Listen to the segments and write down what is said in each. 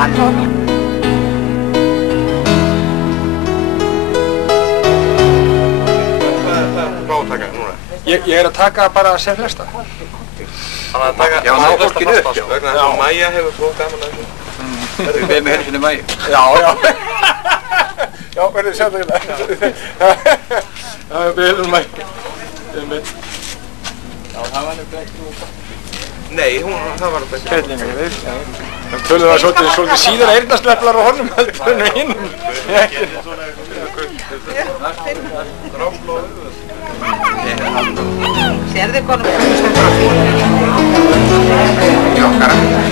Hvað að taka núna? Ég að taka bara sem flesta. Þannig að taka fólkinu upp, já. Vegna þess að Maja hefur svo gaman að þessu. Við beðum með helsinni Maja. Já. Já, verður sjá það hérna. Já, við beðum Maja. Já, það var nefnilega ekki nú. Nei, það var þetta ekki. Kærlega mér, veist. Það tölum það svolítið síðan eyrnasleplar á honum heldur en hinn. Sérðu konum? Já, karakter.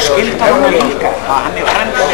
Skilta hann líka, hann frændi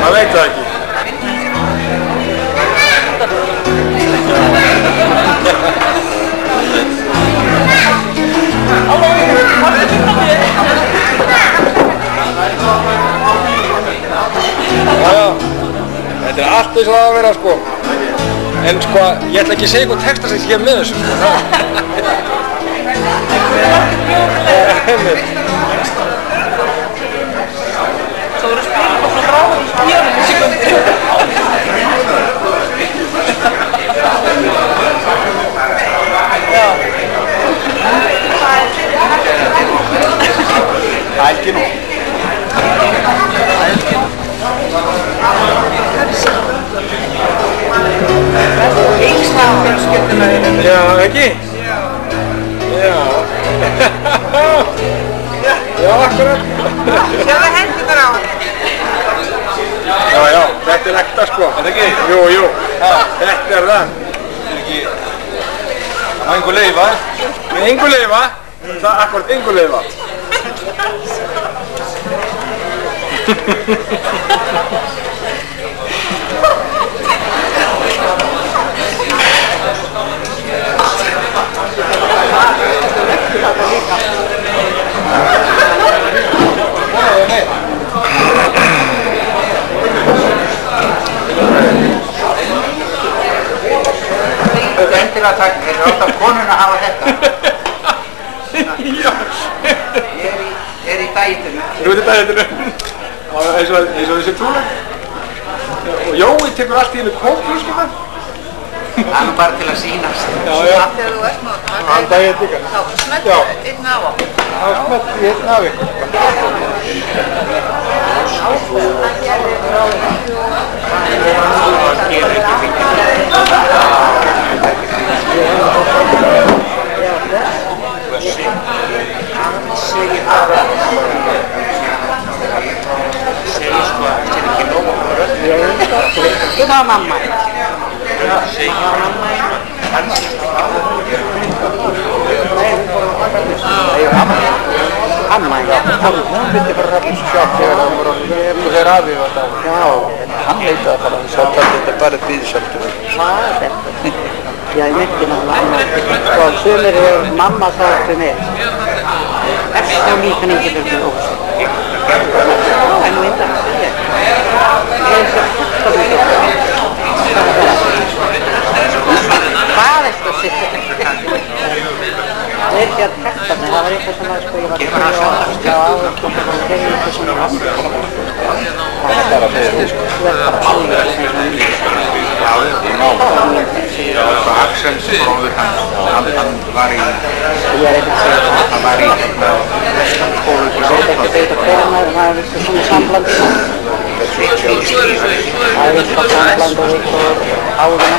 Það veit það ekki. Jájá, þetta allt eins og það að vera sko. En sko, ég ætla ekki að segja eitthvað texta sem ég hef með þessu sko. Ekki nú. Já, ekki? Já. Já, akkurat. Sjáðu hendurnar á hann. Já, þetta ekta sko. Er það ekki? Jú. Þetta það. Það ekki... Það er einhver leifa. Með engu leifa. Það er akkurat engu leifa. Endilega takk, þeir eru alltaf konun að hafa þetta. Já. Ég er í dætinu. Þú ert í dætinu. Eins og þessi trúlega. Og Jói tekur allt í hennu kóklu, sko það. Það er nú bara til að sýnast. Já. Þegar þú ert nú, Hann dægir líka. þá smettu einn af okkur. Þá smettu ég einn af ykkur. Þetta var mamma. Já. Amma, já. Hún myndi bara ræða þessu sjálf þegar það voru þeir afi og þetta. Já, hann leitaði bara þess að þetta bara bíðsöldur. Hvað er þetta? Já, ég myndi náttúrulega. Sko, sumir hefur mamma sagt við mig. Eftir líkan ekki fyrir mig ósett. Já, en nú yndan að segja. Ég er svo hægt að mynda. Hvað er þetta að segja? Það er ekki að tekta mig, það var eitthvað sem að sko ég var að segja á áður og það var eitthvað sem var andur. Það er bara fyrir því sko. Það er bara alveg sem það er. Já, Axels bróður hann var í, hann var í skólu til Sóttar. Ég veit ekki beita hvernig það er eitthvað svona samblandi. Það er eitthvað sambland og eitthvað áðurna.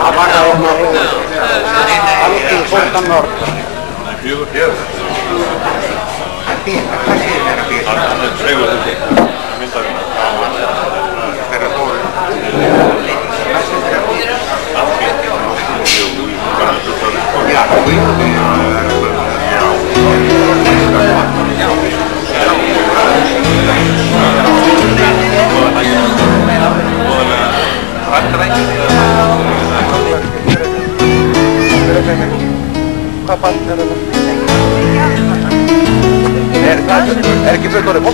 Það var það hérna alveg í Sóttar norð. Fjögur hér. Hann er svegur þetta. Myndarinn. Þeirra fóru. Já, Hvað band er þetta? Er ekki fullt orðið